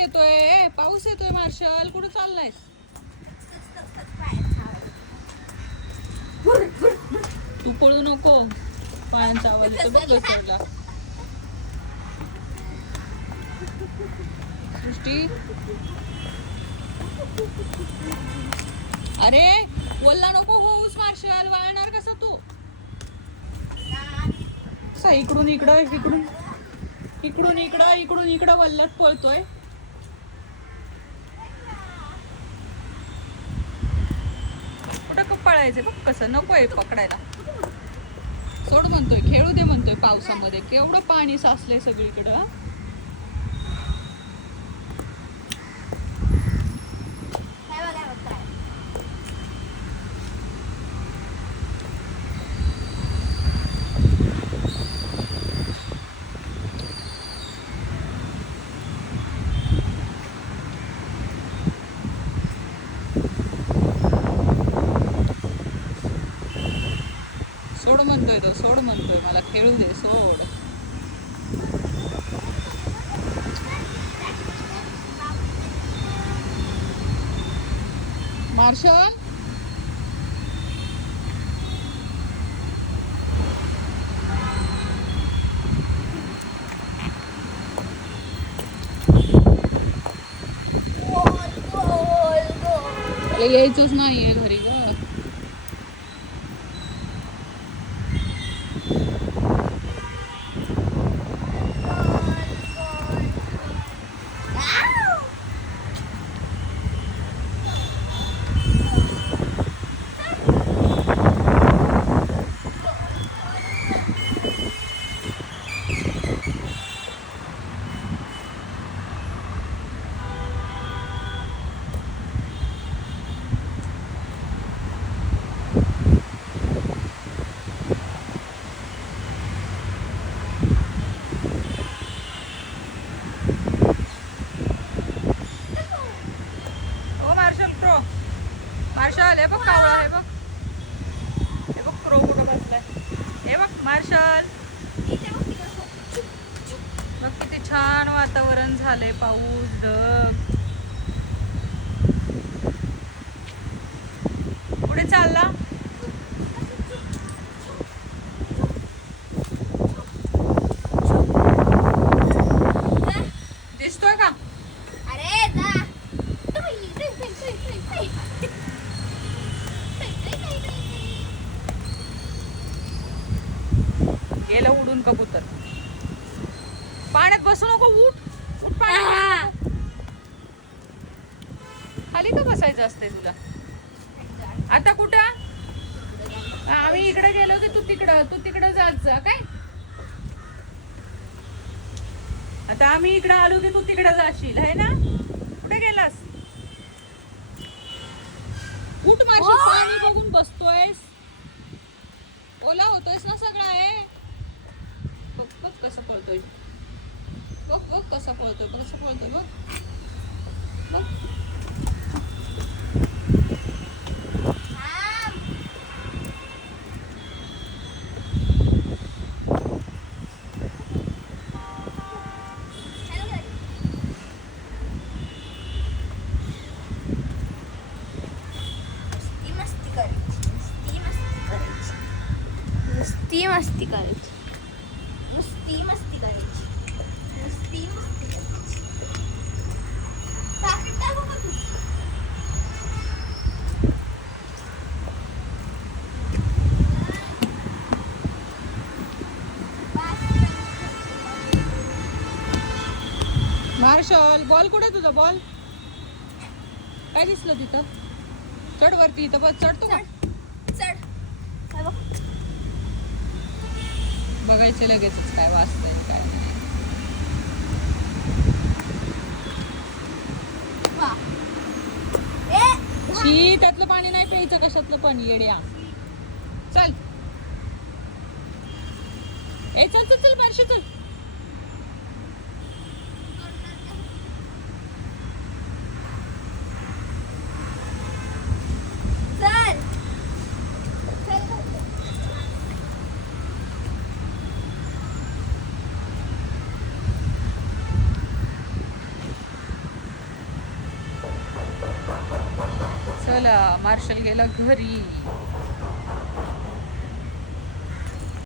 येतोय, पाऊस येतोय. मार्शल कुठे चाललायस? तू पळू नको, पायांचा आवाज येतो बघ घसरला. सृष्टी, अरे वल्ला नको होऊस मार्शल, वाळणार कसा तू? इकडून इकडं इकडून इकडून इकडं इकडून इकडं वल्लत पळतोय. कुठं का पळायचं बघ, कसं नकोय पकडायला. सोड म्हणतोय, खेळू दे म्हणतोय. पावसामध्ये केवढं पाणी साचलंय सगळीकडं. सोड म्हणतोय तो, सोड म्हणतोय, मला खेळू दे, सोड. मार्शल, यायचंच नाहीये घरी ग. मार्शल, हे बघ कावळा, हे बघ, हे बघ क्रो कुठं बसलाय. हे बघ मार्शल, बघ किती छान वातावरण झालंय. पाऊस, ढग. कुठे चालला? दिसतोय का? गेलं उडून कबूतर. पाण्यात बसू नको, उठ उठ, पाण्यात खाली का बसायचं असतंय तुला? आता कुठं? आम्ही इकडे गेलो की तू तिकडं जात जा काय? आता आम्ही इकडे आलो की तू तिकडे जाशील, है ना? कुठे गेलास? उठ मारशील, पाणी बघून बसतोयस. ओला होतोयस ना सगळा. आहे बघ बघ कसं पळतोय, बघ बघ कसं पळतोय, कसं पळतोय बघ बघ. नुसती मस्ती करायची, नुसती मस्ती करायची, नुसती मस्ती करायची. टाकू का तू? मार्शल, बॉल कुठे तुझा? बॉल काय दिसलं तिथं? चढ वरती, इथं बस. चढतो का? चढ. बघायचं लगेचच काय वाचतंय काय नाही. शी, त्यातलं पाणी नाही प्यायचं, कशातलं पण येड्या. चल ए, चल चल चल मार्शी, चल. चला मार्शल गेला घरी.